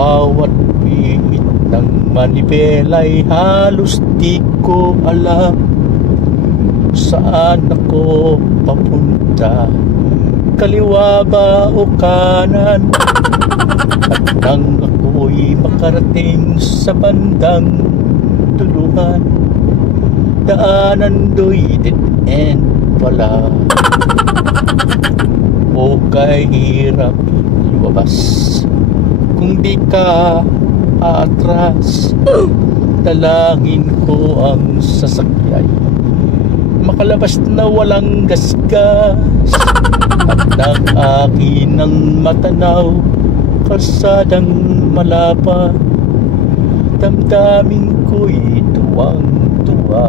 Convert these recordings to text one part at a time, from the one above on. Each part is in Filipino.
Bawat bihit ng manibela'y halos di ko alam saan ako papunta, kaliwa ba o kanan. At nang ako'y makarating sa bandang tuluhan, daanan do'y dead end pala. O kay hirap lumabas kung di ka atras. Dalangin ko ang sasakyay makalabas na walang gasgas, at ng akin ang matanaw kalsadang malapa. Damdamin ko'y tuwang-tuwa.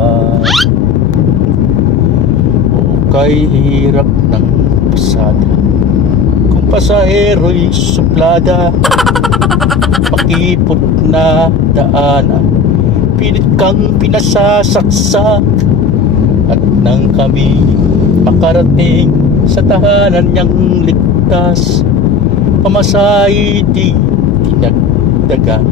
O kay hirap ng pasada kung pasahero'y suplada, makipot na daanan pilit kang pinasasaksak. At nang kami makarating sa tahanan niyang ligtas, pamasahe di dinagdagan.